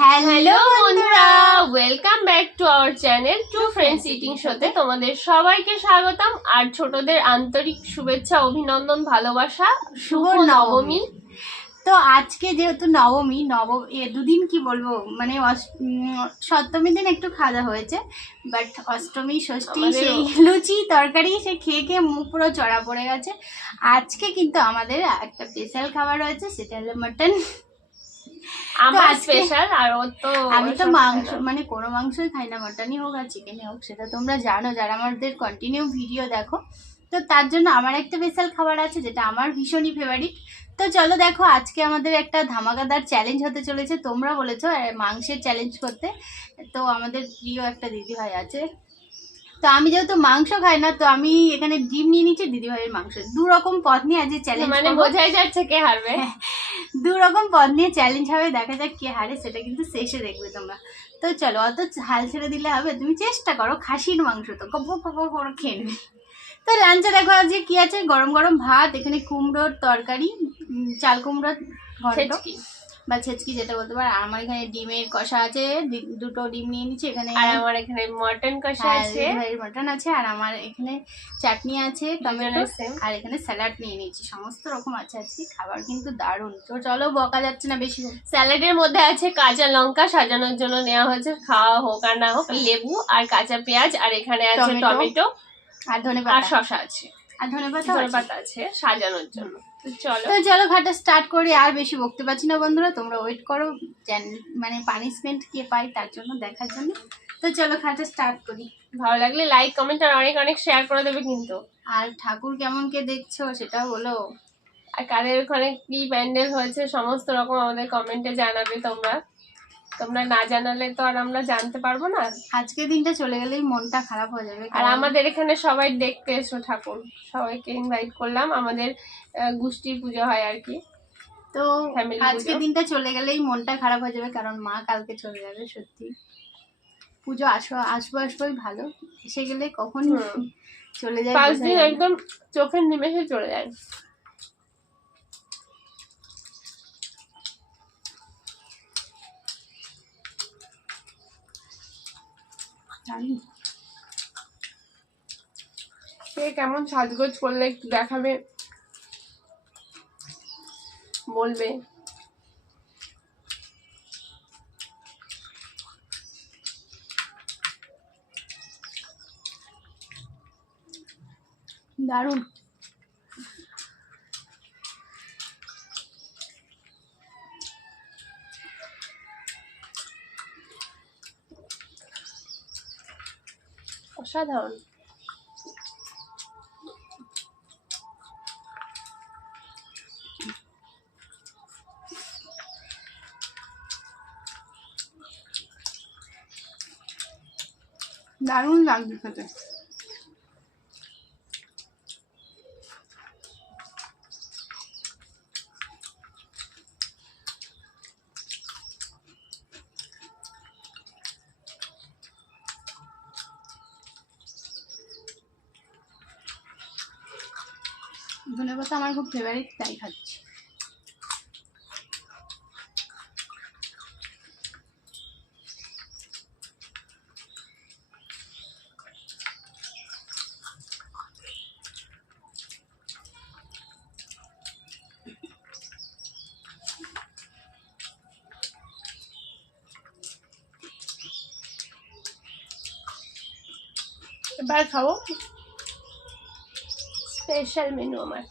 Hello বন্ধুরা, welcome back to our channel to friends eating শোতে তোমাদের সবাইকে স্বাগতম। আর ছোটদের আন্তরিক শুভেচ্ছা, অভিনন্দন, ভালোবাসা, শুভ নবমী। তো আজকে যেহেতু নবমী, দুদিন কি বলবো, মানে সপ্তমীর দিন একটু খাওয়া হয়েছে, বাট অষ্টমী ষষ্ঠী সেই লুচি তরকারি সে খেয়ে খেয়ে মুখ পুরো চড়া পড়ে গেছে। আজকে কিন্তু আমাদের একটা স্পেশাল খাবার রয়েছে, সেটা হলো মাটন। আমার স্পেশাল। আর ও তো আমি তো মাংস মানে কোনো মাংসই খাই না, মাটনই হোক আর চিকেনই হোক, সেটা তোমরা জানো যারা আমাদের কন্টিনিউ ভিডিও দেখো। তো তার জন্য আমার একটা স্পেশাল খাবার আছে যেটা আমার ভীষণই ফেভারিট। তো চলো দেখো, আজকে আমাদের একটা ধামাকাদার চ্যালেঞ্জ হতে চলেছে। তোমরা বলেছো মাংসের চ্যালেঞ্জ করতে, তো আমাদের প্রিয় একটা দিদিভাই আছে। তো আমি যেহেতু মাংস খাই না, তো আমি এখানে ডিম নিয়ে নিচ্ছি দিদিভাইয়ের মাংস। দু রকম পদ নিয়ে আজ চ্যালেঞ্জ, মানে বোঝাই যাচ্ছে কে হারবে। দু রকম পদ নিয়ে চ্যালেঞ্জ হবে, দেখা যাক কে হারে, সেটা কিন্তু শেষে দেখবে তোমরা। তো চলো, অত হাল ছেড়ে দিলে হবে, তুমি চেষ্টা করো। খাসির মাংস তো কপো কপো করে খেয়ে নেবে। তো লাঞ্চে দেখো আজকে কি আছে, গরম গরম ভাত, এখানে কুমড়োর তরকারি, চাল কুমড়োর ঘন্ট বা ছেচকি যেটা বলতে পারো। আমার এখানে ডিমের কষা আছে, দুটো ডিম নিয়ে নিচ্ছি এখানে। আর আমার এখানে মটন কষা আছে, মটন আছে। আর আমার এখানে চাটনি আছে টমেটো, আর এখানে স্যালাড নিয়ে নিয়েছি। সমস্ত রকম আছে আজকে, খাবার কিন্তু দারুণ। তো চলো, বকা যাচ্ছে না বেশি। স্যালাডের মধ্যে আছে কাঁচা লঙ্কা সাজানোর জন্য নেওয়া হয়েছে, খাওয়া হোক আর না হোক, লেবু আর কাঁচা পেঁয়াজ, আর এখানে আছে টমেটো আর ধনেপাতা, আর শসা আছে, আর ধনেপাতা আছে সাজানোর জন্য। তো চলো ঘাটা স্টার্ট করি। আর বেশি বকতে পারছি না বন্ধুরা, তোমরা ওয়েট করো মানে পানিশমেন্ট কে পাই তার জন্য, দেখার জন্য। তো চলো ঘাটা স্টার্ট করি। ভালো লাগলে লাইক কমেন্ট আর অনেক অনেক শেয়ার করে দেবে কিন্তু। আর ঠাকুর কেমন কে দেখছো সেটাও বলো। আর কাদের ওখানে কি প্যান্ডেল হয়েছে সমস্ত রকম আমাদের কমেন্টে জানাবে। তোমরা না জানালে তো আর আমরা জানতে পারবো না। আজকের দিনটা চলে গেলেই মনটা খারাপ হয়ে যাবে। আর আমাদের এখানে সবাই দেখতে এসো ঠাকুর, সবাইকে ইনভাইট করলাম। আমাদের গোষ্ঠীর পুজো হয় আর কি। তো আজকের দিনটা চলে গেলেই মনটা খারাপ হয়ে যাবে, কারণ মা কালকে চলে যাবে। সত্যি পুজো আসবোই ভালো, এসে গেলে কখন চলে যায় 5 দিন একদম চোখের নিমেষে চলে যায়। সে কেমন সাজগোজ করলে একটু দেখাবে, বলবে। দারুণ। অসাধারণ। দারুণ লাগছে খেতে। ধনেপাতা আমার খুব ফেভারিট, তাই খাচ্ছি। এবার খাবো স্পেশাল মেনু আমার।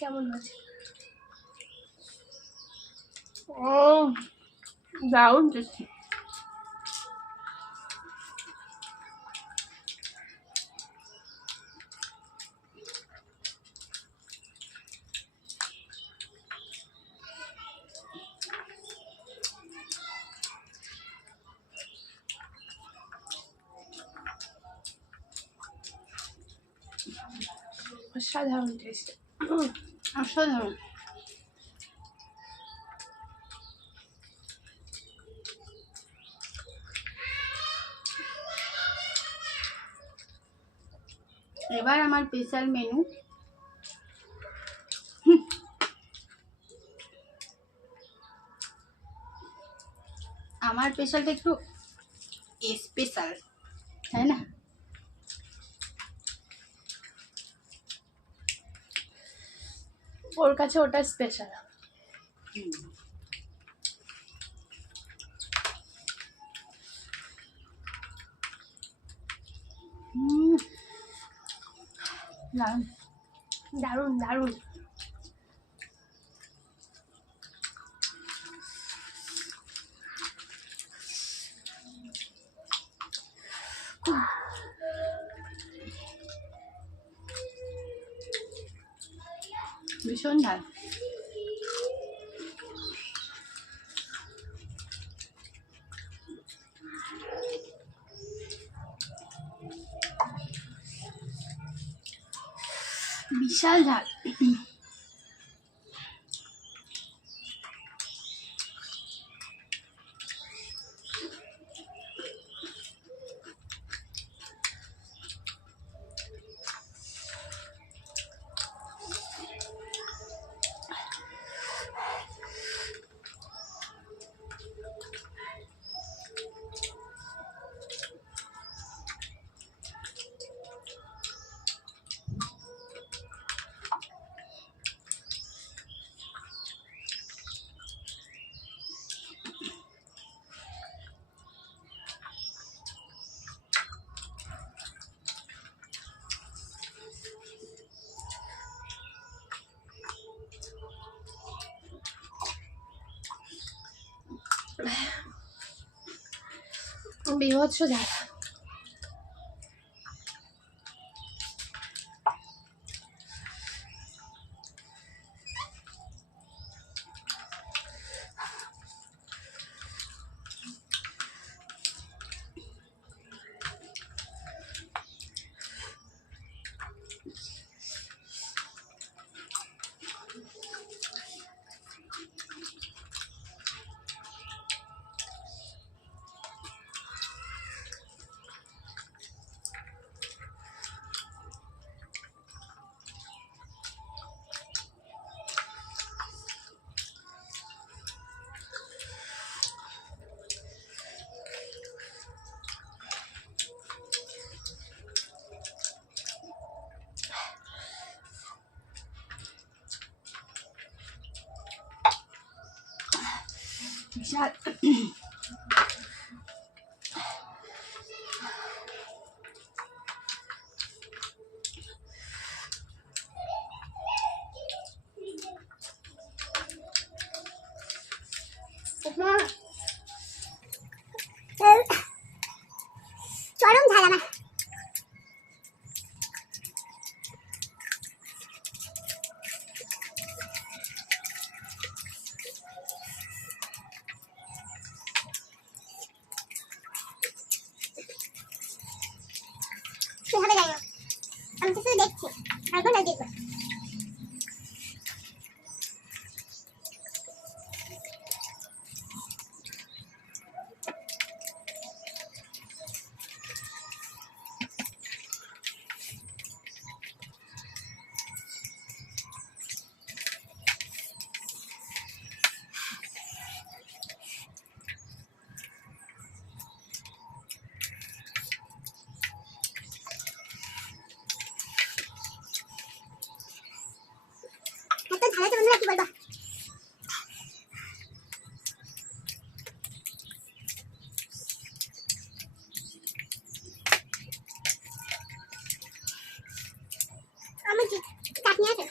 কেমন আছে? ও দারুণ টেস্টি। অসাধারণ টেস্ট, অসাধারণ। এবার আমার স্পেশাল মেনু। আমার স্পেশালটা একটু স্পেশাল, তাই না? ওর কাছে ওটা স্পেশাল। দারুণ দারুণ দারুণ। ভীষণ ঝাল। বিশাল ঝাল। বিভৎস ঝাল। বিশাল। চরম ঝাল আমার। কি হবে জানি না, আমি তো শুধু দেখছি, তারপর না দেখবো। এত ঝাল আছে বন্ধুরা, কি বলবো। আমার কি চাটনি আছে?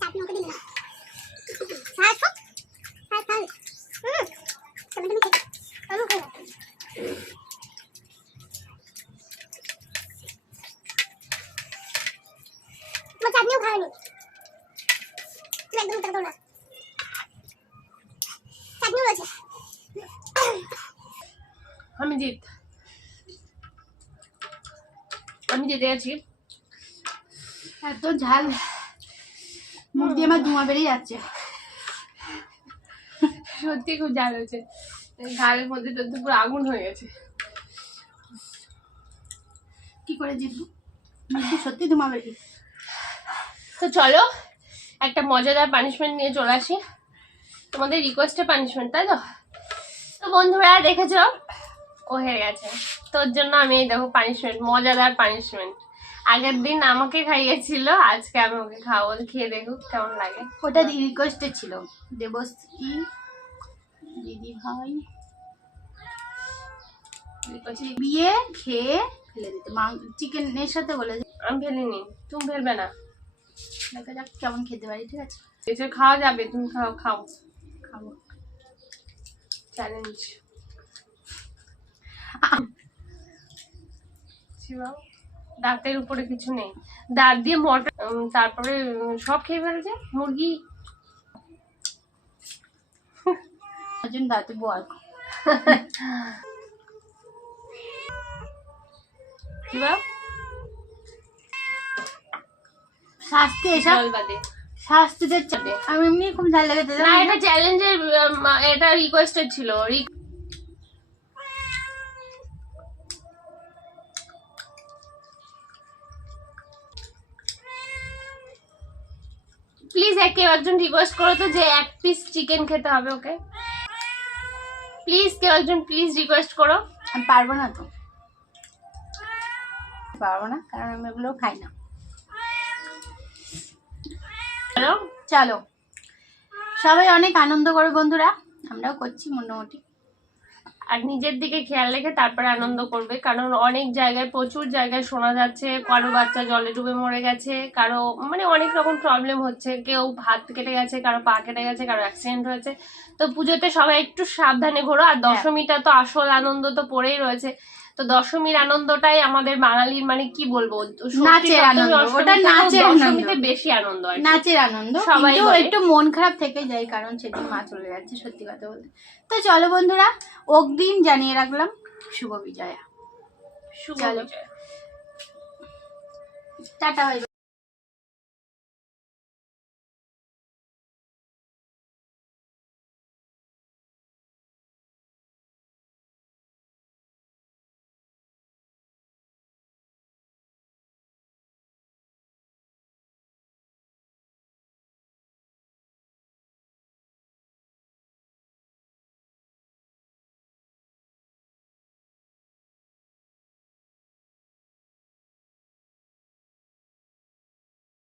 চাটনি ওকে দিন না। ঝাল খাও, ঝাল খাও। টমেটো মিষ্টি আমি খাই না। তোমার চাটনিও খাওয়ানি, তুমি একদম উত্তর দাও না। চাটনিও রয়েছে। আমি জিতে গেছি। এত ঝাল, মুখ দিয়ে আমার ধোঁয়া বেরিয়ে যাচ্ছে। সত্যি খুব ঝাল হয়েছে, গালের মধ্যে তো পুরো আগুন হয়ে গেছে। কি করে জিতবো, সত্যি তোমার কি? তো চলো একটা মজাদার পানিশমেন্ট নিয়ে চলে আসি, তোমাদের রিকোয়েস্টে পানিশমেন্ট, তাই তো? তো বন্ধুরা দেখেছো ও হেরে গেছে, তোর জন্য আমি এই দেখো পানিশমেন্ট, মজাদার পানিশমেন্ট। আগের দিন আমাকে খাইয়েছিল, আজকে আমি ওকে খাওয়াবো, খেয়ে দেখুক কেমন লাগে। ওটা রিকোয়েস্টে ছিল, দেবশ্রী দিদি ভাই বিয়ে খেয়ে ফেলে দিতে, চিকেনের সাথে বলে আমি ফেলিনি, তুমি ফেলবে না, দেখা যাক কেমন খেতে পারি, ঠিক আছে? এসে খাওয়া যাবে, তুমি খাও, খাও, খাবো। চ্যালেঞ্জ। দাঁতের উপরে কিছু নেই, দাঁত দিয়ে মটর, তারপরে সব খেয়ে ফেলেছে মুরগি। দাঁতে বল শাস্তি এসব বাদে শাস্তি দিচ্ছে, আমি এমনি খুব ঝাল লেগেছে না, এটা চ্যালেঞ্জের, এটা রিকোয়েস্টেড ছিল। প্লিজ কেউ একজন রিকোয়েস্ট করো তো যে 1 পিস চিকেন খেতে হবে ওকে, প্লিজ কেউ একজন প্লিজ রিকোয়েস্ট করো। আমি পারবো না, তো পারবো না, কারণ আমি এগুলো খাই না। চলো সবাই অনেক আনন্দ করো বন্ধুরা, আমরাও করছি মোটামুটি। আর নিজের দিকে খেয়াল রেখে তারপরে আনন্দ করবে, কারণ অনেক জায়গায়, প্রচুর জায়গায় শোনা যাচ্ছে কারো বাচ্চা জলে ডুবে মরে গেছে, কারো মানে অনেক রকম প্রবলেম হচ্ছে, কেউ হাত কেটে গেছে, কারো পা কেটে গেছে, কারো অ্যাক্সিডেন্ট হয়েছে। তো পুজোতে সবাই একটু সাবধানে ঘোরো। আর দশমীটা তো আসল আনন্দ তো পড়েই রয়েছে, তো দশমীর আনন্দটাই আমাদের বাঙালির মানে কি বলবো, নাচের আনন্দ, ওটা নাচের দশমীতে বেশি আনন্দ হয়, নাচের আনন্দ। সবাই একটু মন খারাপ থেকে যায়, কারণ সেদিন মা চলে যাচ্ছে, সত্যি কথা বলতে। তো চলো বন্ধুরা, অগ্রিম জানিয়ে রাখলাম শুভ বিজয়া। শুভ বিজয়া, টাটা।